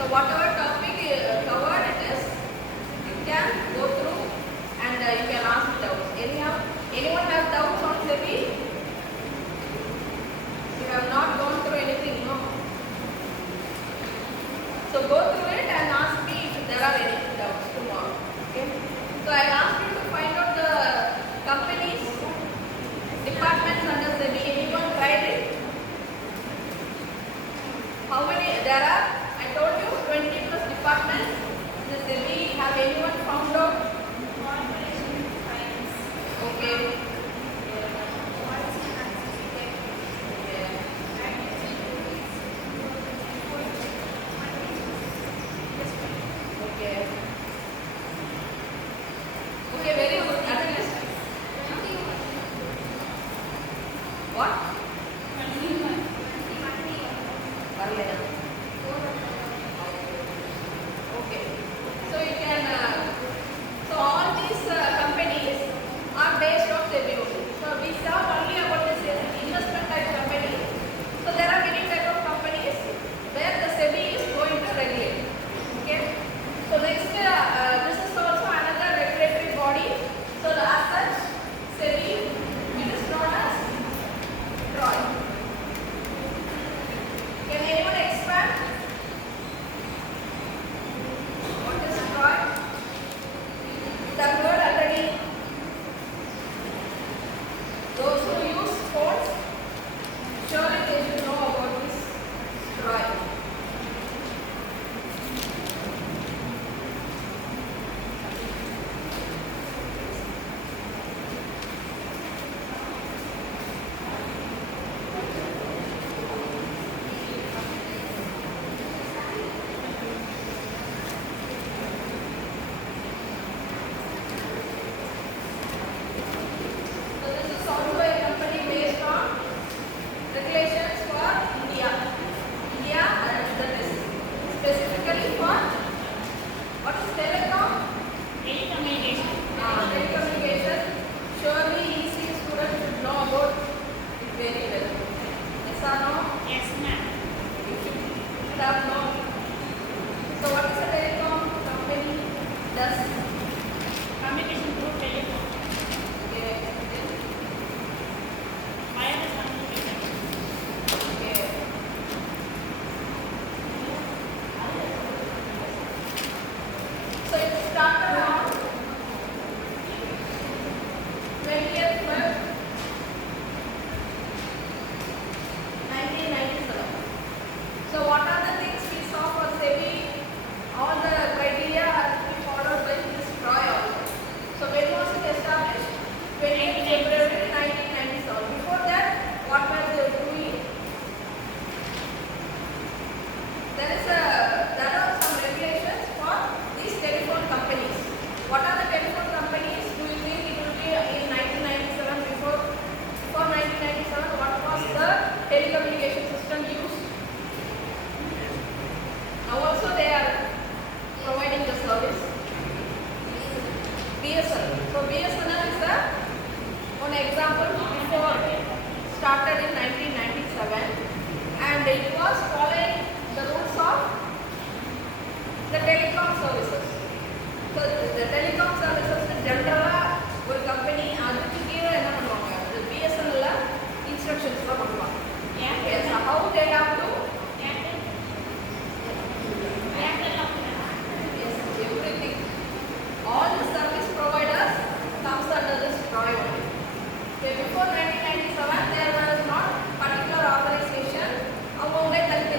So whatever topic covered it is, you can go through and you can ask doubts. Anyone have doubts on SEBI? You have not gone through anything, no? So go through it and ask me if there are any doubts tomorrow. Okay? So I asked you to find out the companies, departments under SEBI. Anyone tried it? How many there are? I told you 20 plus departments. The SEBI, have anyone found out? Okay. Okay, very good. At least. What? Okay. So you can. So all these companies are based on SEBI only. So we saw only about this investment type company. So there are many type of companies where the SEBI is going to regulate. Okay. So next, this is also another regulatory body. So as such, SEBI, it is known as Trai. Can anyone expand? What is Trai? The word already. Those who use phones, surely they should know about this Trai. So this is also a company based on regulations for India. India, that is specifically for what is telecom? Telecommunication. Telecommunication. Surely EC students should know about it very well. Yes or no? Yes, ma'am. You should have known. So what is a telecom company does? Communication through telephone. Okay. Wireless communication. Okay. So it started on 20th Feb 1997. So what are the things we saw for SEBI? All the criteria are to be followed by this Trai also. So when was it established? 20th February 1997. Before that, what were they doing? There are some regulations for these telephone companies. What are the telephone companies? Do you think it will be in 1997? Before 1997, what was the telecommunication system used? Now also they are providing the service. BSNL. So BSNL is one example before started in 1997, and it was following the rules of the telecom services. So the telecom services generally ஒரு company அதுக்கு கீழே என்ன பண்ணுவாங்க? The BSNL instructions தான் கொடுப்பாங்க. Yes, how they have to yes, everything. All the service providers comes under this Trai only. Okay, before 1997 there was not particular organization. அவங்க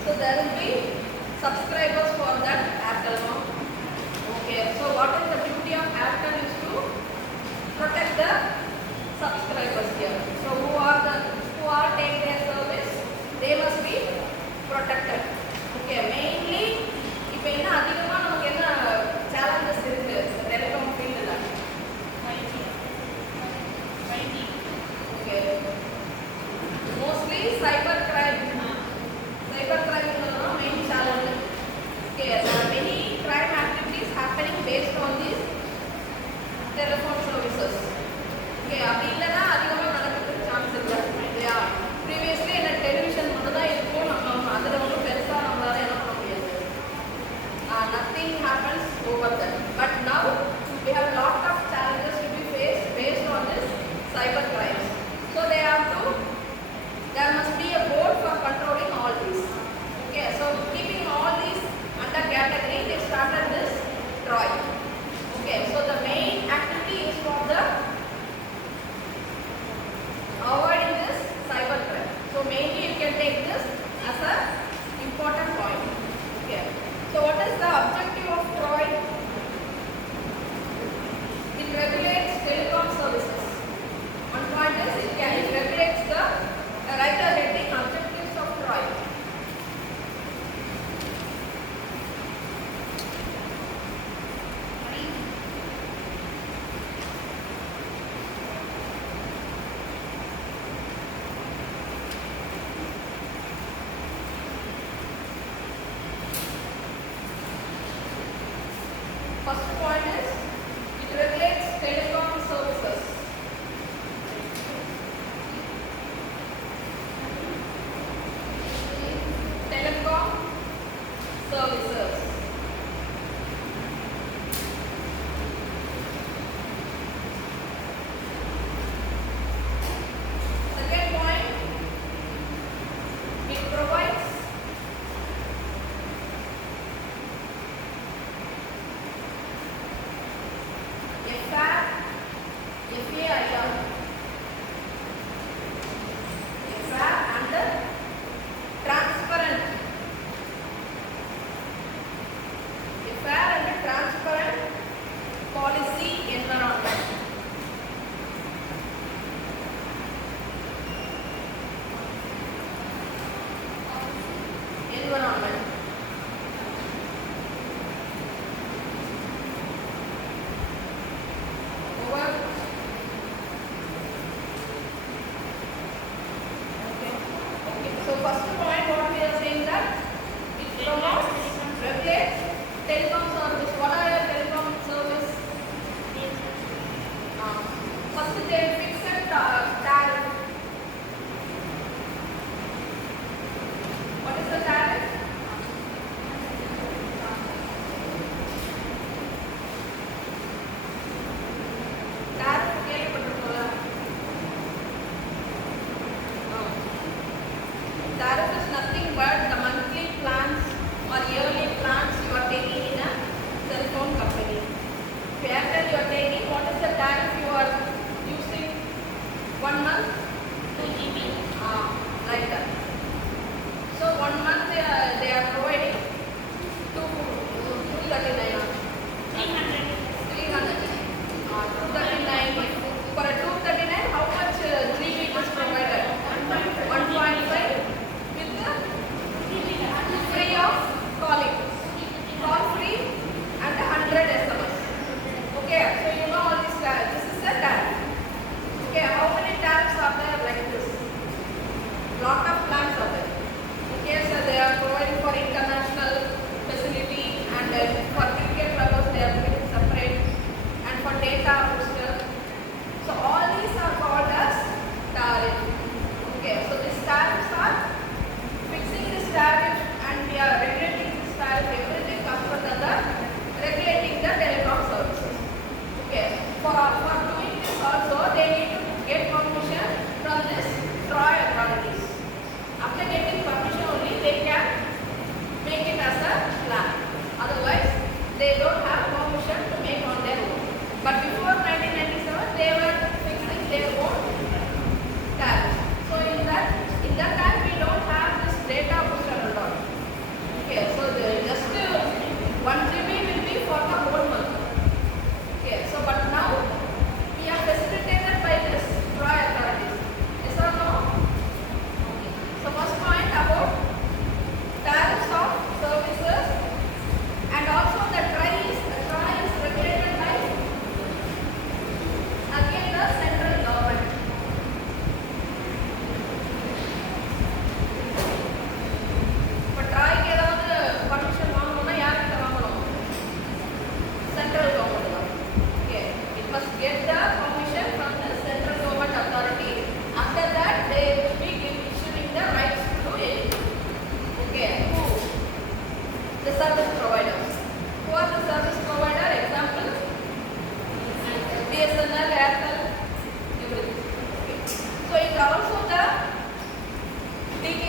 So there will be subscribers for that Airtel now. Okay, so what is the duty of Airtel is to protect the subscribers here. So who are taking their service, they must be protected. Okay, mainly இப்போ என்ன அதிகமா நமக்கு என்ன challenges இருக்கு telecom field ல? 5G. 5G. Okay, mostly cyber crime. Cyber crime is the main challenge. Okay, there are many crime activities happening based on these telephone services. Okay, அப்படி இல்லைன்னா அதிகமாக நடக்கிறதுக்கு சான்ஸ் இல்லை இல்லையா? ப்ரீவியஸ்லி என்ன டெலிவிஷன் மட்டும் தான் இருக்கும், நம்ம அதில் ஒன்றும் பெருசாக நம்மளால என்ன பண்ண முடியாது. Nothing happens over that. But now we have a lot of challenges to be faced based on this cyber crimes. So there must be a board for controlling all these. Okay, so keeping all these under category, they started this Trai. Okay, so the main activity is for the avoiding this cyber crime. So mainly you can take this as a important point. Okay, so what is the objective of Trai? It regulates telecom services. One point is it regulates the writer heading objectives of Trai. First point is it regulates telecom services. Telecom services. Second point, it provides a fair, and transparent, policy environment. Over. Okay. So first point, what we are saying that it promotes, regulates telecom service. What are your telecom service? First they fixed tariff. What is the tariff? Tariff கேள்விப்பட்டிருக்கோம்ல? Tariff is nothing but the monthly plans or yearly plans you are taking in a cell phone company. If Airtel you are taking, what is the tariff you are using? 1 month? 2 GB. Like that. So 1 month they are providing 239. 300. 239. For a 239, how much GB is provided? 1.5 with the free of calling. Call free and 100 SMS. Okay, so you know all this. This is the tariff. Okay, how many tariffs are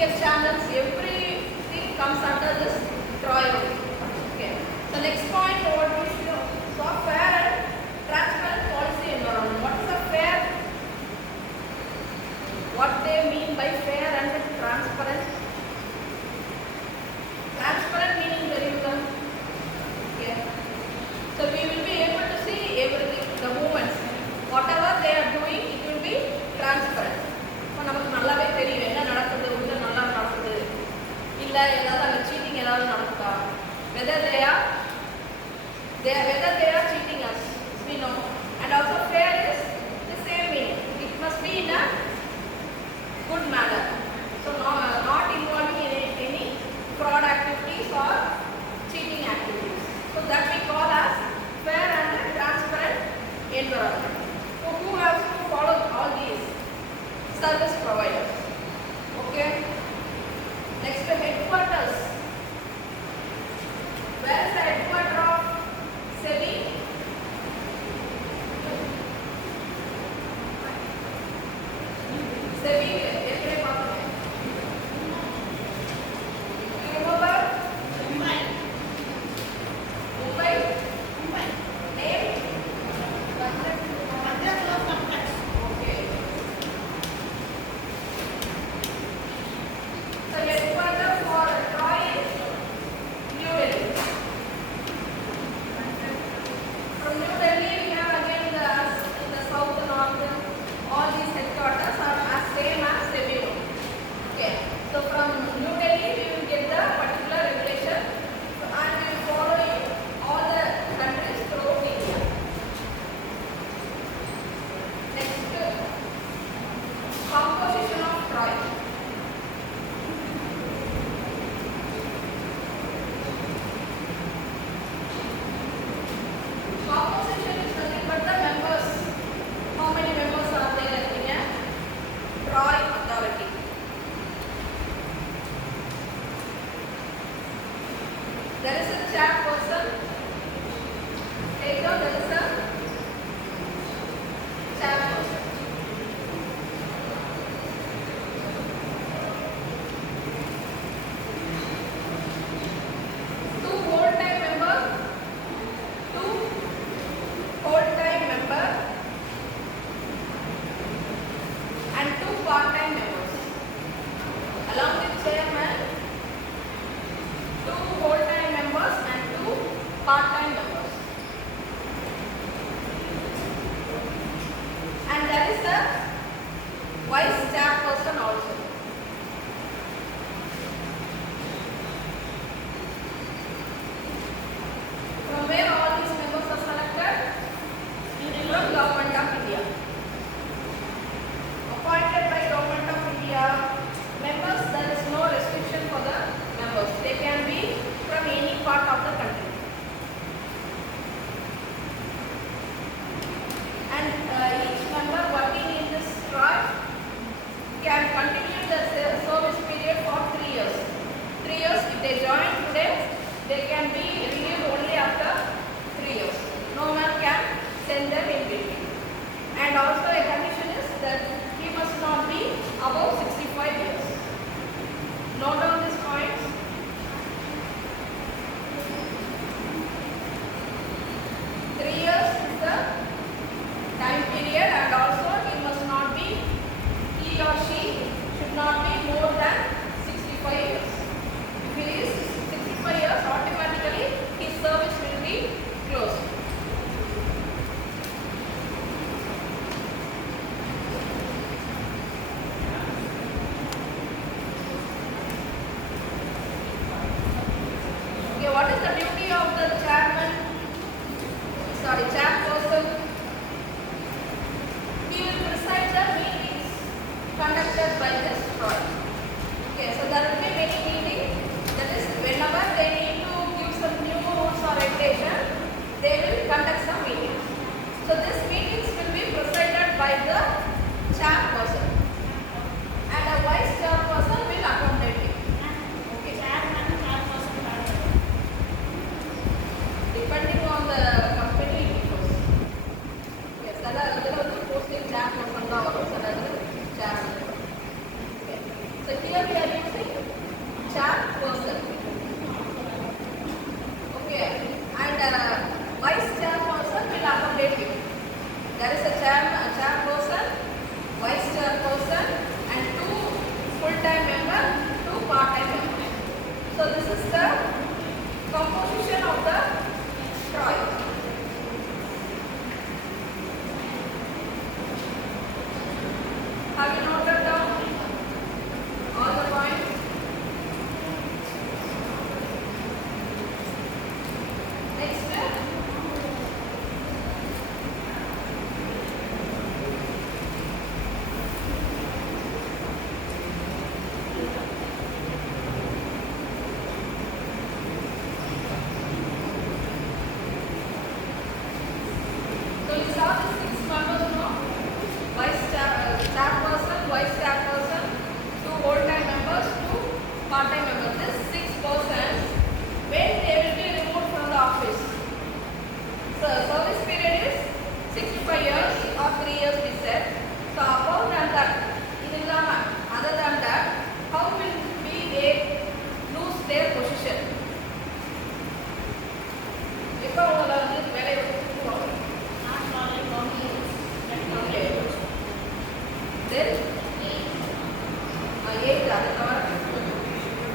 media channels, everything comes under this Trai only. Okay. The next point, what we should know. So fair and transparent policy environment. What is a fair? What they mean by fair and transparent? Transparent meaning very well. Okay. So we will be able to see everything, the movements. Whatever they are doing, it will be transparent. இப்போ நமக்கு நல்லாவே தெரியும் என்ன நடக்குது, உள்ள நல்லா நடக்குது, இல்லை ஏதாவது அங்கே சீட்டிங் ஏதாவது நடக்குதா, whether they are cheating us, we know. And also fair is the same meaning. It must be in a good manner. So not involving in any fraud activities or cheating activities. So that we call as fair and transparent environment. So who has to follow all these? Service providers. Okay. Next, headquarters. Where is the headquarters of SEBI? SEBI, yesterday பார்த்தோம். You remember? Mumbai. Name? Okay. So headquarters for Trai is New Delhi. From New Delhi, we have again in the south and north, all these headquarters are as same as SEBI. Okay. So from New Delhi, we will get the particular regulation, and we will follow all the countries throughout India. Next, composition of Trai. Composition is nothing but the members. How many members are there in a Trai authority? There is a chairperson. Take down, there is a chairperson. Two whole-time member, and two part-time members. Along with chairman, two whole-time members and two part-time members. And there is a vice chairperson also. From where all these members are selected? From Government of India. Appointed by Government of India. Members, there is no restriction for the members. They can be from any part of the country. And each member working in this Trai can continue the service period for 3 years. 3 years, if they join today, they can be relieved only after 3 years. No one can send them in between. And also a condition is that he must not be above 65 years. Note down these points. Three years is the time period, and also he or she should not be more than 65 years. If he is 65 years, automatically his service will be closed. Okay, what is the duty of the chairperson? He will preside the meetings conducted by this Trai. Okay, so there will be many meetings. That is, whenever they need to give some new rules or regulation, they will conduct some meetings. So these meetings will be presided by the chairperson, and a vice chairperson will accompany him. Okay. Depending on the company, it goes. Yes, there are posting chairperson or chairman.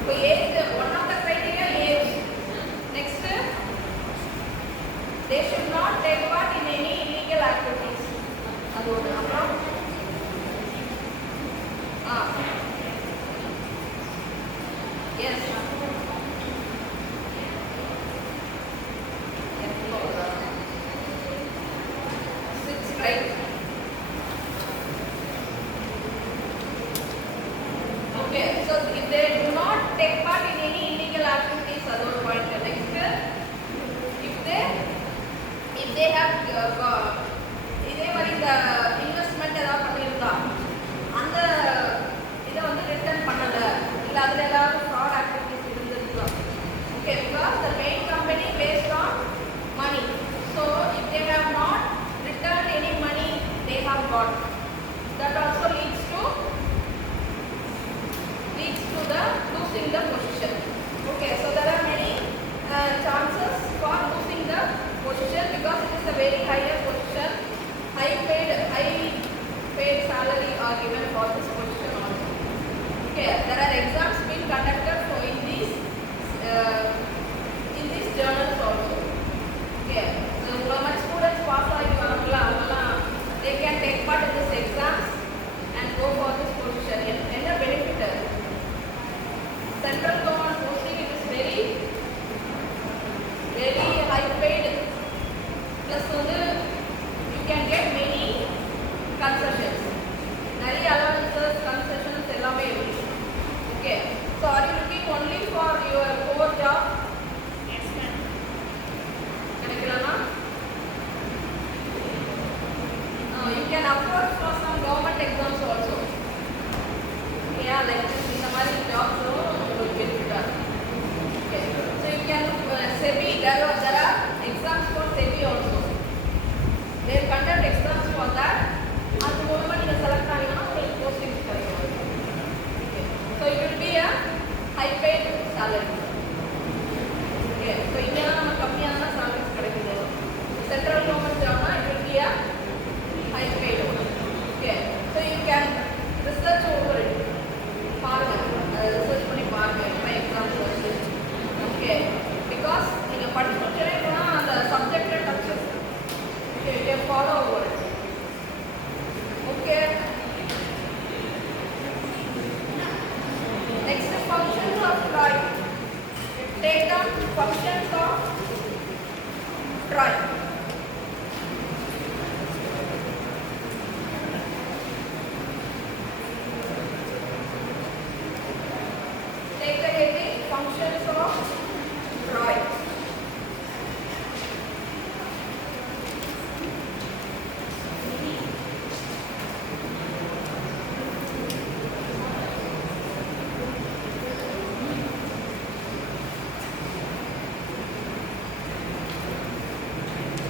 So age, one of the criteria age. Next, they should not take part in any illegal activities. அது ஒரு அப்புறம் yes. Six, right? Okay, so if they do not take part in any illegal activities, அது ஒரு point. Next, if they have இதே மாதிரி இந்த investment ஏதாவது பண்ணியிருந்தா அந்த இதை வந்து ரிட்டர்ன் பண்ணல இல்லை அதில் ஏதாவது ஃப்ராட் ஆக்டிவிட்டிஸ் இருந்திருக்கலாம். Okay, because the pain company based on money. So if they have not return any money they have got, that also leads to the losing the position. Okay, so there are many chances for losing the position because it is a very higher position, high paid salary are given for this position also. Okay, there are exams being conducted so in these journals also. Okay, so much students pass ஆகி வரலாம், they can take part in this exams and go for this position. என்ன benefit? Central government posting, it is very high paid, plus you can get many concessions, நிறைய allowances, concessions எல்லாமே இருக்கு. Okay, so are you looking only for your core job? Yes, ma'am. கிடைக்கலனா you can approach for some government exams also. Yeah, like இந்த மாதிரி jobs will get done. Okay, so you can SEBI, there are exams for SEBI also. They conduct exams for that. அது மூலமா நீங்க select ஆனீங்கன்னா உங்களுக்கு postings கிடைக்கும். Okay, so it will be a high paid salary. Okay, so இங்க நம்ம கம்மியான salaries கிடைக்குது. Central government Jaffna it will be a high paid one. Okay, so you can research over it. பாருங்க, ரிசர்ச் பண்ணி பாருங்க இப்போ எக்ஸாம்ஸ் வருது. ஓகே, பிகாஸ் நீங்கள் படிச்சுட்டே போனால் அந்த சப்ஜெக்டை duchess follow over. Okay, next functions of try. Take down functions of try. Take the heading functions of Trai.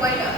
provide